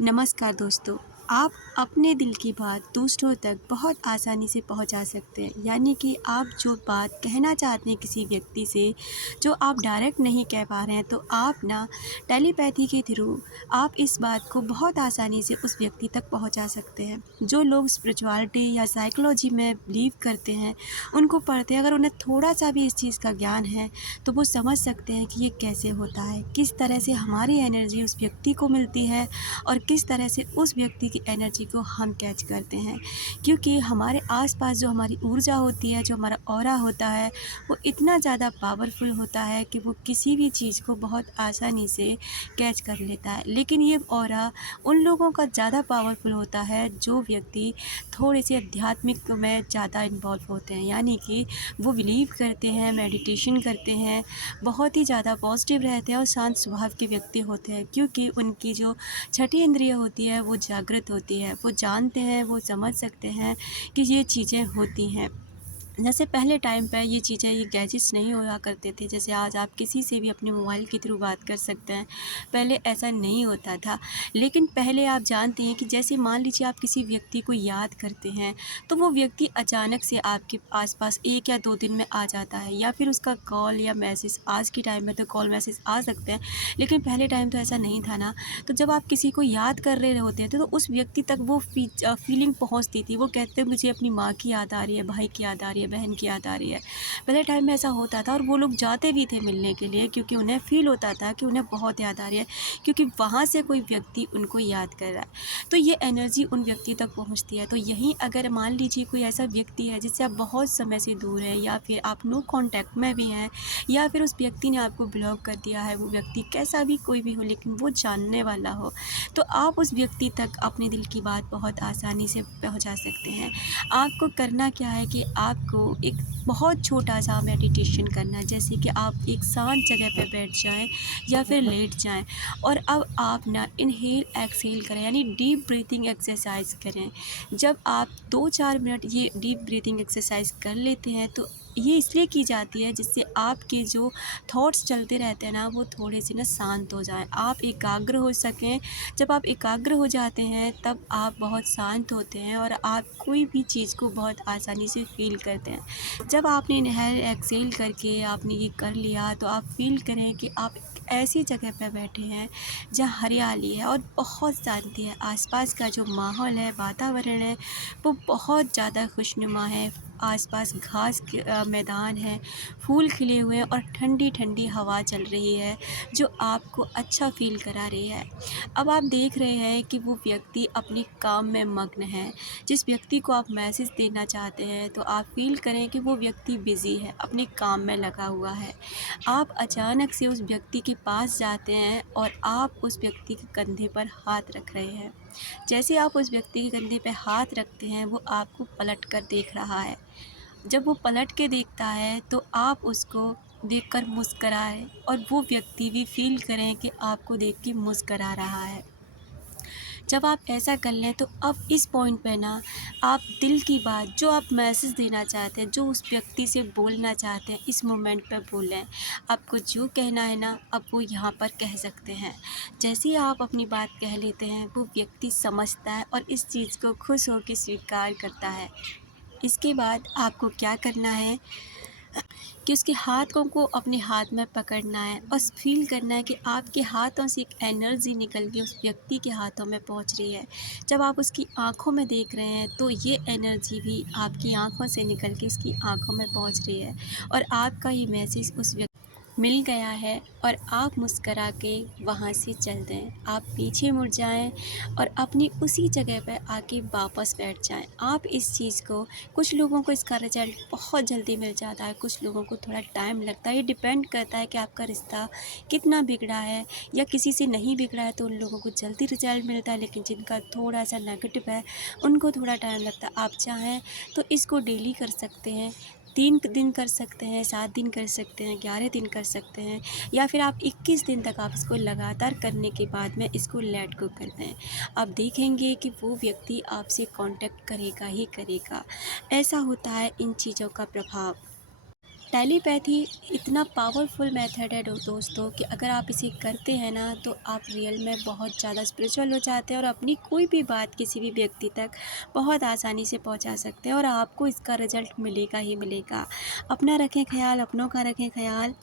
नमस्कार दोस्तों। आप अपने दिल की बात दूसरों तक बहुत आसानी से पहुंचा सकते हैं। यानी कि आप जो बात कहना चाहते हैं किसी व्यक्ति से, जो आप डायरेक्ट नहीं कह पा रहे हैं, तो आप ना टेलीपैथी के थ्रू आप इस बात को बहुत आसानी से उस व्यक्ति तक पहुंचा सकते हैं। जो लोग स्पिरिचुअलिटी या साइकोलॉजी में बिलीव करते हैं, उनको पढ़ते हैं, अगर उन्हें थोड़ा-सा भी इस चीज़ का ज्ञान है, तो वो समझ सकते हैं कि ये कैसे होता है, किस तरह से हमारी एनर्जी उस व्यक्ति को मिलती है और किस तरह से उस व्यक्ति की एनर्जी को हम कैच करते हैं। क्योंकि हमारे आसपास जो हमारी ऊर्जा होती है, जो हमारा ऑरा होता है, वो इतना ज़्यादा पावरफुल होता है कि वो किसी भी चीज़ को बहुत आसानी से कैच कर लेता है। लेकिन ये ऑरा उन लोगों का ज़्यादा पावरफुल होता है जो व्यक्ति थोड़े से आध्यात्मिक में ज़्यादा इन्वॉल्व होते हैं। यानी कि वो बिलीव करते हैं, मेडिटेशन करते हैं, बहुत ही ज़्यादा पॉजिटिव रहते हैं और शांत स्वभाव के व्यक्ति होते हैं। क्योंकि उनकी जो छठी इंद्रिय होती है वो जागृत होती है, वो जानते हैं, वो समझ सकते हैं कि ये चीज़ें होती हैं। जैसे पहले टाइम पे ये चीज़ें, ये गैजेट्स नहीं हुआ करते थे। जैसे आज आप किसी से भी अपने मोबाइल के थ्रू बात कर सकते हैं, पहले ऐसा नहीं होता था। लेकिन पहले आप जानते हैं कि जैसे मान लीजिए आप किसी व्यक्ति को याद करते हैं, तो वो व्यक्ति अचानक से आपके आस-पास 1 या 2 दिन में आ जाता है, या फिर उसका कॉल या मैसेज, आज के टाइम में तो कॉल मैसेज आ सकते हैं, लेकिन पहले टाइम तो ऐसा नहीं था ना। तो जब आप किसी को याद कर रहे होते थे, तो उस व्यक्ति तक वो फीलिंग पहुँचती थी। वो कहते हैं मुझे अपनी माँ की याद आ रही है, भाई की याद आ रही है, बहन की याद आ रही है। पहले टाइम में ऐसा होता था और वो लोग जाते भी थे मिलने के लिए, क्योंकि उन्हें फ़ील होता था कि उन्हें बहुत याद आ रही है, क्योंकि वहाँ से कोई व्यक्ति उनको याद कर रहा है। तो ये एनर्जी उन व्यक्ति तक पहुँचती है। तो यहीं अगर मान लीजिए कोई ऐसा व्यक्ति है जिससे आप बहुत समय से दूर हैं, या फिर आप नो कॉन्टैक्ट में भी हैं, या फिर उस व्यक्ति ने आपको ब्लॉक कर दिया है, वो व्यक्ति कैसा भी कोई भी हो लेकिन वो जानने वाला हो, तो आप उस व्यक्ति तक अपने दिल की बात बहुत आसानी से पहुँचा सकते हैं। आपको करना क्या है कि आपको एक बहुत छोटा-सा मेडिटेशन करना है। जैसे कि आप एक शांत जगह पे बैठ जाएँ या फिर लेट जाएँ, और अब आप ना इनहेल एक्सहेल करें, यानी डीप ब्रीथिंग एक्सरसाइज करें। जब आप 2-4 मिनट ये डीप ब्रीथिंग एक्सरसाइज कर लेते हैं, तो ये इसलिए की जाती है जिससे आपके जो थॉट्स चलते रहते हैं ना, वो थोड़े से ना शांत हो जाएँ, आप एकाग्र हो सकें। जब आप एकाग्र हो जाते हैं, तब आप बहुत शांत होते हैं और आप कोई भी चीज़ को बहुत आसानी से फ़ील करते हैं। जब आपने इनहेल एक्सहेल करके आपने ये कर लिया, तो आप फ़ील करें कि आप एक ऐसी जगह पे बैठे हैं जहाँ हरियाली है और बहुत शांति है। आसपास का जो माहौल है, वातावरण है, वो बहुत ज़्यादा खुशनुमा है। आसपास घास के मैदान है, फूल खिले हुए हैं और ठंडी-ठंडी हवा चल रही है, जो आपको अच्छा फ़ील करा रही है। अब आप देख रहे हैं कि वो व्यक्ति अपने काम में मग्न है। जिस व्यक्ति को आप मैसेज देना चाहते हैं, तो आप फ़ील करें कि वो व्यक्ति बिज़ी है, अपने काम में लगा हुआ है। आप अचानक से उस व्यक्ति के पास जाते हैं और आप उस व्यक्ति के कंधे पर हाथ रख रहे हैं। जैसे आप उस व्यक्ति के कंधे पे हाथ रखते हैं, वो आपको पलट कर देख रहा है। जब वो पलट के देखता है, तो आप उसको देखकर मुस्कुराएँ और वो व्यक्ति भी फ़ील करें कि आपको देख के मुस्कुरा रहा है। जब आप ऐसा कर लें, तो अब इस पॉइंट पे ना आप दिल की बात, जो आप मैसेज देना चाहते हैं, जो उस व्यक्ति से बोलना चाहते हैं, इस मोमेंट पे बोलें। आपको जो कहना है ना, अब वो यहाँ पर कह सकते हैं। जैसे ही आप अपनी बात कह लेते हैं, वो व्यक्ति समझता है और इस चीज़ को खुश होकर स्वीकार करता है। इसके बाद आपको क्या करना है कि उसके हाथों को अपने हाथ में पकड़ना है और फ़ील करना है कि आपके हाथों से एक एनर्जी निकल के उस व्यक्ति के हाथों में पहुंच रही है। जब आप उसकी आंखों में देख रहे हैं, तो ये एनर्जी भी आपकी आंखों से निकल के उसकी आंखों में पहुंच रही है, और आपका ये मैसेज उस व्यक्ति मिल गया है, और आप मुस्करा के वहाँ से चल दें। आप पीछे मुड़ जाएं और अपनी उसी जगह पर आके वापस बैठ जाएं। आप इस चीज़ को, कुछ लोगों को इसका रिज़ल्ट बहुत जल्दी मिल जाता है, कुछ लोगों को थोड़ा टाइम लगता है। ये डिपेंड करता है कि आपका रिश्ता कितना बिगड़ा है, या किसी से नहीं बिगड़ा है तो उन लोगों को जल्दी रिज़ल्ट मिलता है, लेकिन जिनका थोड़ा सा नेगेटिव है उनको थोड़ा टाइम लगता है। आप चाहें तो इसको डेली कर सकते हैं, 3 दिन कर सकते हैं, 7 दिन कर सकते हैं, 11 दिन कर सकते हैं, या फिर आप 21 दिन तक आप इसको लगातार करने के बाद में इसको लेट गो कर दें। आप देखेंगे कि वो व्यक्ति आपसे कांटेक्ट करेगा ही करेगा। ऐसा होता है इन चीज़ों का प्रभाव। टेलीपैथी इतना पावरफुल मेथड है दोस्तों कि अगर आप इसे करते हैं ना तो आप रियल में बहुत ज़्यादा स्पिरिचुअल हो जाते हैं और अपनी कोई भी बात किसी भी व्यक्ति तक बहुत आसानी से पहुंचा सकते हैं और आपको इसका रिजल्ट मिलेगा ही मिलेगा। अपना रखें ख्याल, अपनों का रखें ख्याल,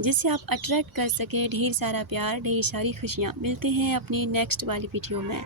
जिससे आप अट्रैक्ट कर सकें ढेर सारा प्यार, ढेर सारी खुशियाँ। मिलते हैं अपनी नेक्स्ट वाली वीडियो में।